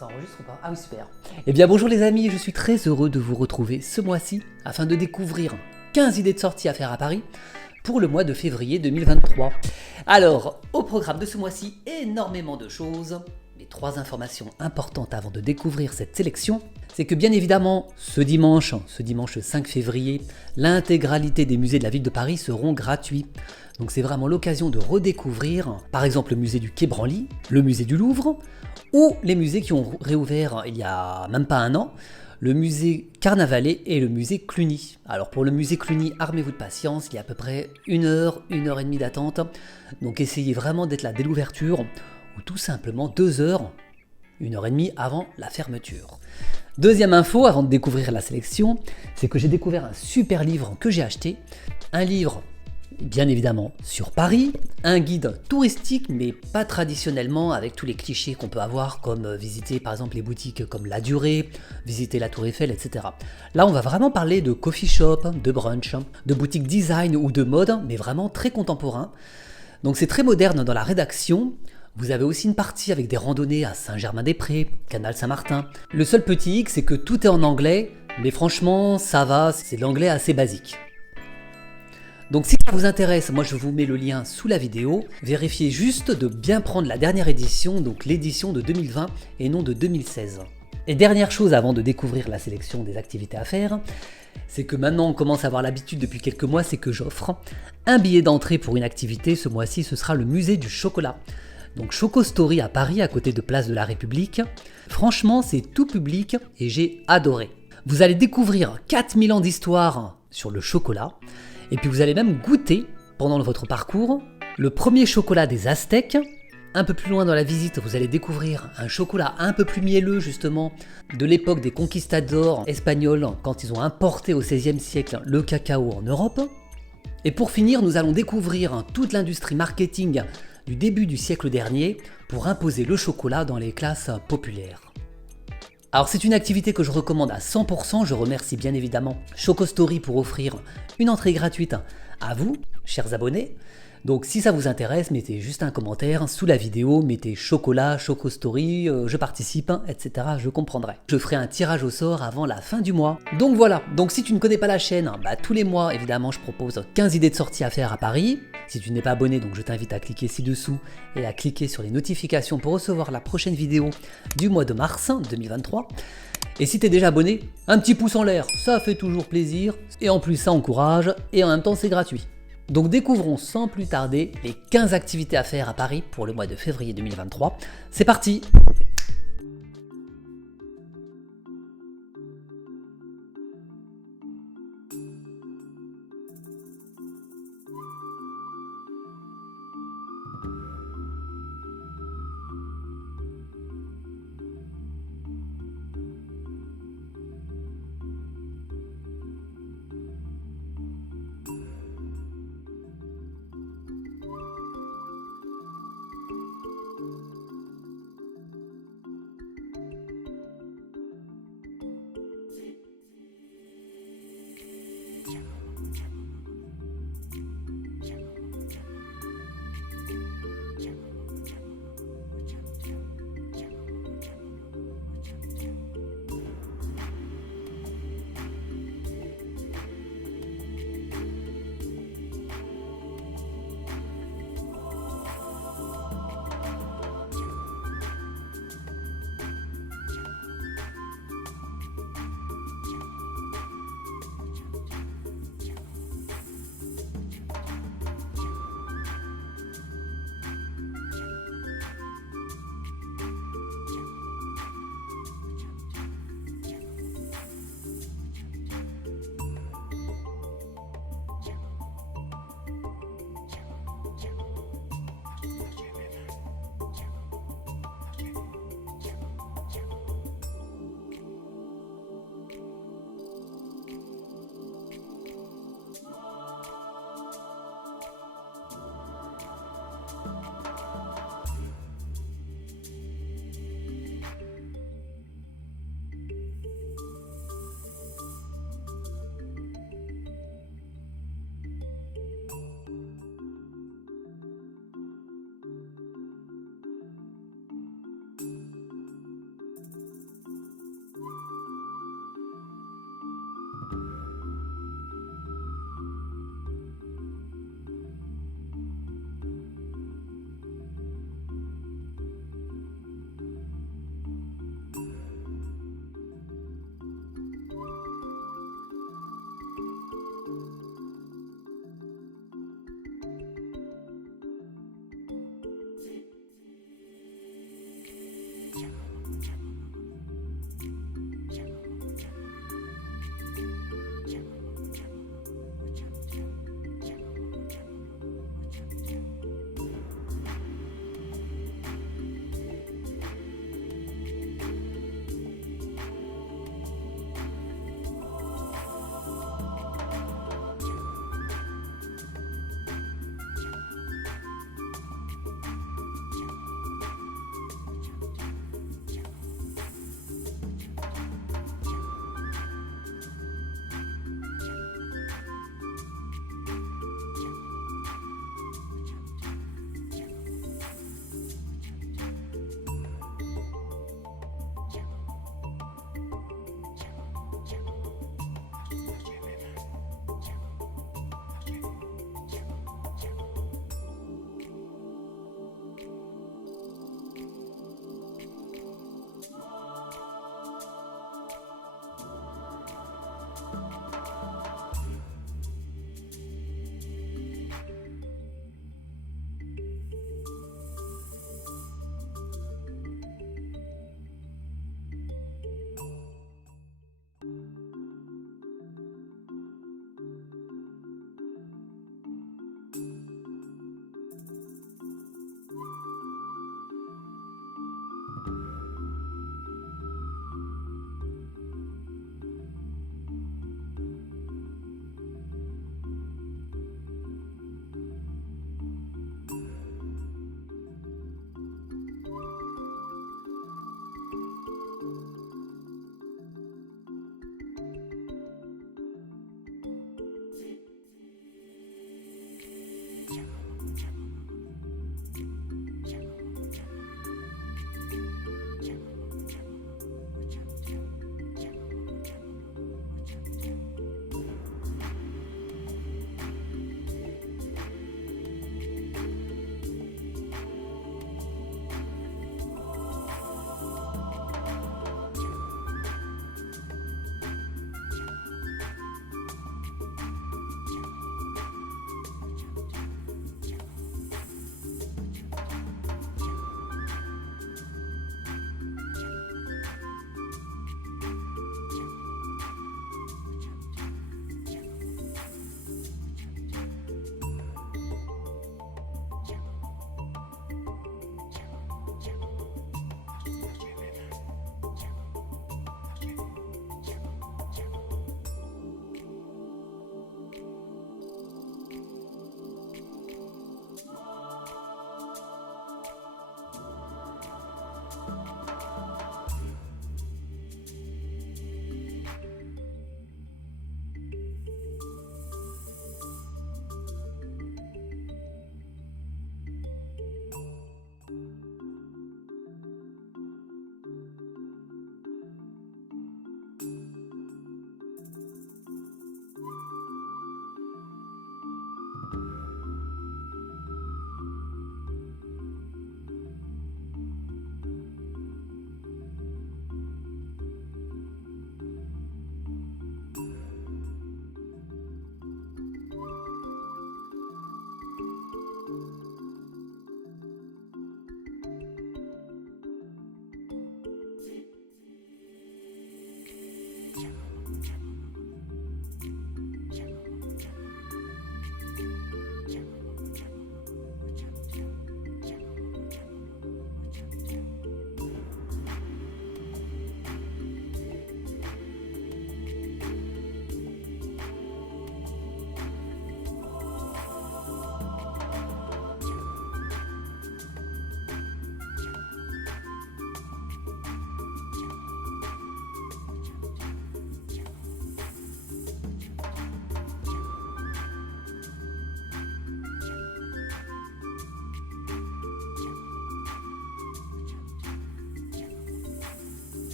Ça enregistre ou pas? Ah oui, super. Eh bien bonjour les amis, je suis très heureux de vous retrouver ce mois-ci afin de découvrir 15 idées de sortie à faire à Paris pour le mois de février 2023. Alors, au programme de ce mois-ci, énormément de choses. Mais 3 informations importantes avant de découvrir cette sélection, c'est que bien évidemment, ce dimanche 5 février, l'intégralité des musées de la ville de Paris seront gratuits. Donc c'est vraiment l'occasion de redécouvrir, par exemple le musée du Quai Branly, le musée du Louvre, ou les musées qui ont réouvert il y a même pas un an, le musée Carnavalet et le musée Cluny. Alors pour le musée Cluny, armez-vous de patience, il y a à peu près 1 heure et demie d'attente, donc essayez vraiment d'être là dès l'ouverture, ou tout simplement 2 heures, 1 heure et demie avant la fermeture. Deuxième info avant de découvrir la sélection, c'est que j'ai découvert un super livre que j'ai acheté, un livre bien évidemment sur Paris, un guide touristique mais pas traditionnellement avec tous les clichés qu'on peut avoir comme visiter par exemple les boutiques comme La Durée, visiter la Tour Eiffel, etc. Là on va vraiment parler de coffee shop, de brunch, de boutiques design ou de mode mais vraiment très contemporain. Donc c'est très moderne dans la rédaction. Vous avez aussi une partie avec des randonnées à Saint-Germain-des-Prés, Canal Saint-Martin. Le seul petit hic c'est que tout est en anglais, mais franchement ça va, c'est de l'anglais assez basique. Donc si ça vous intéresse, moi je vous mets le lien sous la vidéo. Vérifiez juste de bien prendre la dernière édition, donc l'édition de 2020 et non de 2016. Et dernière chose avant de découvrir la sélection des activités à faire, c'est que maintenant on commence à avoir l'habitude depuis quelques mois, c'est que j'offre un billet d'entrée pour une activité. Ce mois-ci ce sera le musée du chocolat. Donc Choco Story à Paris à côté de Place de la République. Franchement c'est tout public et j'ai adoré. Vous allez découvrir 4000 ans d'histoire sur le chocolat. Et puis vous allez même goûter, pendant votre parcours, le premier chocolat des Aztèques. Un peu plus loin dans la visite, vous allez découvrir un chocolat un peu plus mielleux justement, de l'époque des conquistadors espagnols, quand ils ont importé au XVIe siècle le cacao en Europe. Et pour finir, nous allons découvrir toute l'industrie marketing du début du siècle dernier pour imposer le chocolat dans les classes populaires. Alors c'est une activité que je recommande à 100%, je remercie bien évidemment Choco Story pour offrir une entrée gratuite à vous, chers abonnés. Donc si ça vous intéresse, mettez juste un commentaire sous la vidéo, mettez chocolat, Choco Story, je participe, etc. Je comprendrai. Je ferai un tirage au sort avant la fin du mois. Donc voilà, donc si tu ne connais pas la chaîne, tous les mois évidemment je propose 15 idées de sorties à faire à Paris. Si tu n'es pas abonné, donc je t'invite à cliquer ci-dessous et à cliquer sur les notifications pour recevoir la prochaine vidéo du mois de mars 2023. Et si tu es déjà abonné, un petit pouce en l'air, ça fait toujours plaisir. Et en plus ça encourage et en même temps c'est gratuit. Donc découvrons sans plus tarder les 15 activités à faire à Paris pour le mois de février 2023. C'est parti!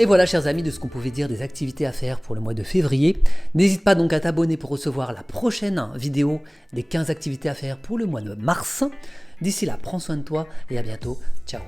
Et voilà chers amis de ce qu'on pouvait dire des activités à faire pour le mois de février. N'hésite pas donc à t'abonner pour recevoir la prochaine vidéo des 15 activités à faire pour le mois de mars. D'ici là, prends soin de toi et à bientôt. Ciao.